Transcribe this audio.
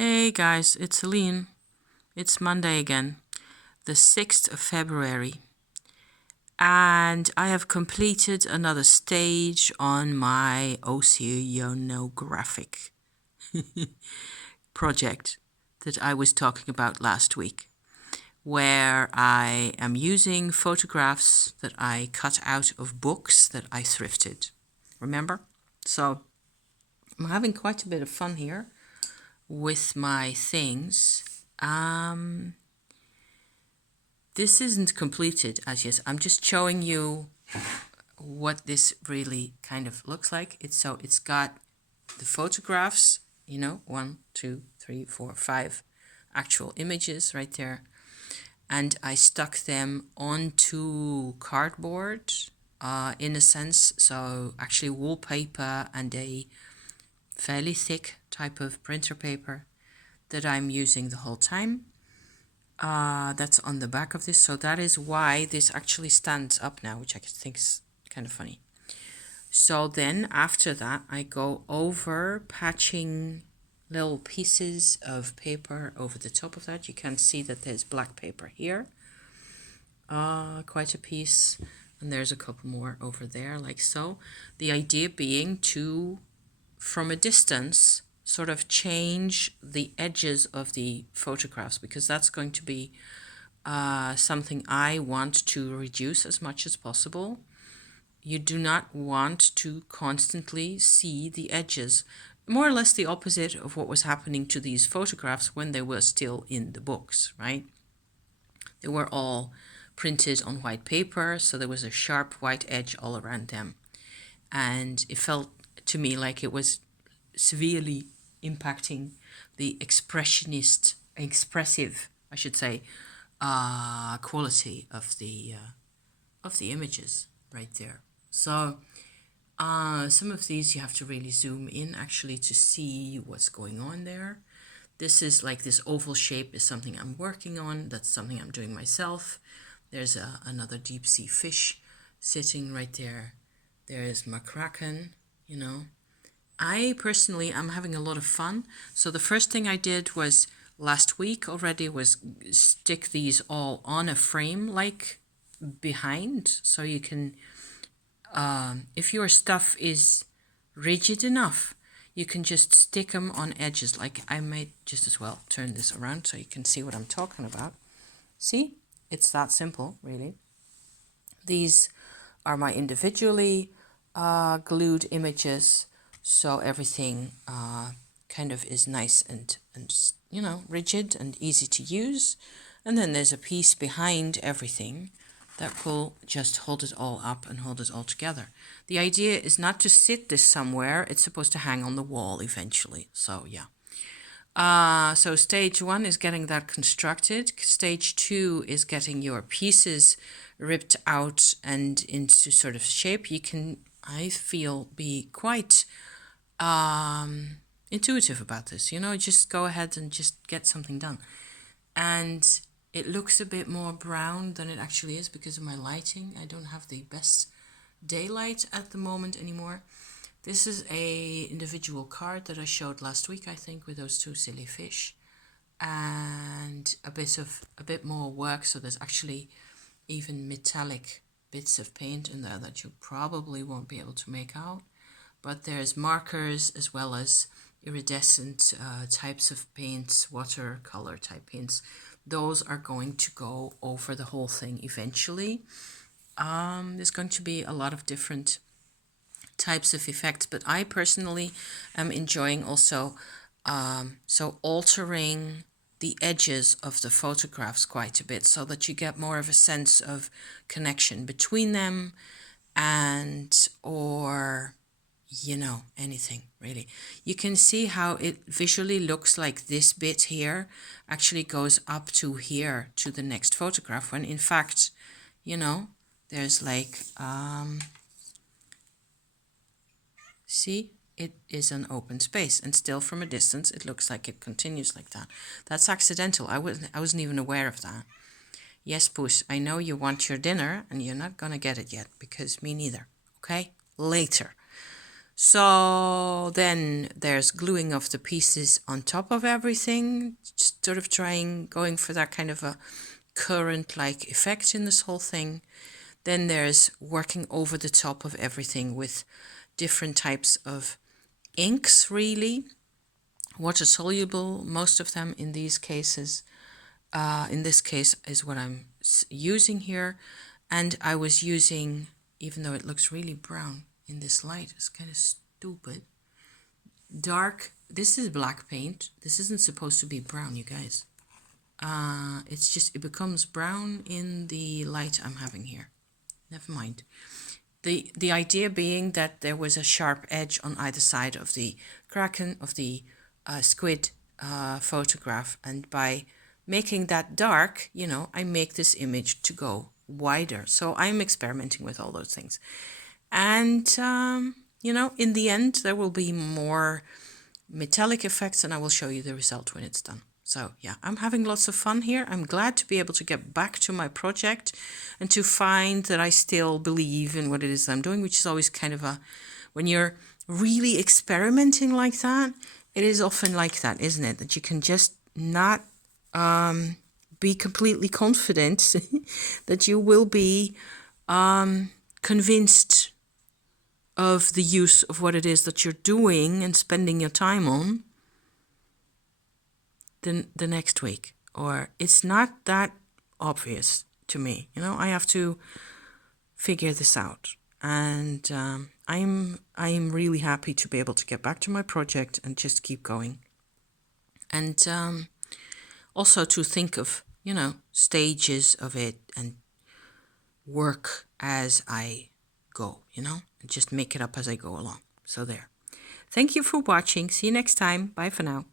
Hey guys, it's Celine. It's Monday again, the 6th of February, and I have completed another stage on my oceanographic project that I was talking about last week, where I am using photographs that I cut out of books that I thrifted. Remember? So I'm having quite a bit of fun here with my things. This isn't completed as yet. I'm just showing you what this really kind of looks like. It's got the photographs, 1, 2, 3, 4, 5 actual images right there. And I stuck them onto cardboard in a sense. So actually wallpaper and a fairly thick type of printer paper that I'm using the whole time. That's on the back of this, so that is why this actually stands up now, which I think is kind of funny. So then after that, I go over patching little pieces of paper over the top of that. You can see that there's black paper here, quite a piece, and there's a couple more over there, like so. The idea being to, from a distance, sort of change the edges of the photographs, because that's going to be something I want to reduce as much as possible. You do not want to constantly see the edges, more or less the opposite of what was happening to these photographs when they were still in the books, right? They were all printed on white paper, so there was a sharp white edge all around them. And it felt to me like it was severely impacting the expressive, I should say, quality of the images right there. So some of these you have to really zoom in actually to see what's going on there. This is like this oval shape is something I'm working on. That's something I'm doing myself. There's another deep sea fish sitting right there. There's McCracken, I personally am having a lot of fun. So the first thing I did was last week already was stick these all on a frame like behind, so you can, if your stuff is rigid enough, you can just stick them on edges. Like I might just as well turn this around so you can see what I'm talking about. See, it's that simple, really. These are my individually glued images, so everything kind of is nice and rigid and easy to use. And then there's a piece behind everything that will just hold it all up and hold it all together. The idea is not to sit this somewhere, it's supposed to hang on the wall eventually. So yeah. So stage 1 is getting that constructed. Stage 2 is getting your pieces ripped out and into sort of shape. You can, I feel, be quite intuitive about this. Just go ahead and just get something done. And it looks a bit more brown than it actually is because of my lighting. I don't have the best daylight at the moment anymore. This is a individual card that I showed last week, I think, with those 2 silly fish, and a bit more work. So there's actually even metallic bits of paint in there that you probably won't be able to make out. But there's markers as well as iridescent types of paints, watercolor type paints. Those are going to go over the whole thing eventually. There's going to be a lot of different types of effects, but I personally am enjoying also altering the edges of the photographs quite a bit so that you get more of a sense of connection between them or anything really. You can see how it visually looks like this bit here actually goes up to here to the next photograph, when in fact, there's like, see, it is an open space, and still from a distance it looks like it continues like that. That's accidental. I wasn't even aware of that. Yes, Puss, I know you want your dinner and you're not gonna get it yet, because me neither. Okay, later. So then there's gluing of the pieces on top of everything, sort of going for that kind of a current-like effect in this whole thing. Then there's working over the top of everything with different types of inks, really. Water soluble, most of them in these cases. In this case is what I'm using here. And I was using, even though it looks really brown in this light, it's kind of stupid. Dark, this is black paint. This isn't supposed to be brown, you guys. It's just, it becomes brown in the light I'm having here. Never mind. The idea being that there was a sharp edge on either side of the kraken, of the squid photograph, and by making that dark, you know, I make this image to go wider. So I'm experimenting with all those things. And, you know, in the end, there will be more metallic effects, and I will show you the result when it's done. So yeah, I'm having lots of fun here. I'm glad to be able to get back to my project and to find that I still believe in what it is I'm doing, which is always kind of a, when you're really experimenting like that, it is often like that, isn't it? That you can just not be completely confident that you will be convinced of the use of what it is that you're doing and spending your time on the next week. Or it's not that obvious to me. You know, I have to figure this out. And I'm really happy to be able to get back to my project and just keep going. And also to think of, you know, stages of it and work as I go, you know, and just make it up as I go along. So there. Thank you for watching. See you next time. Bye for now.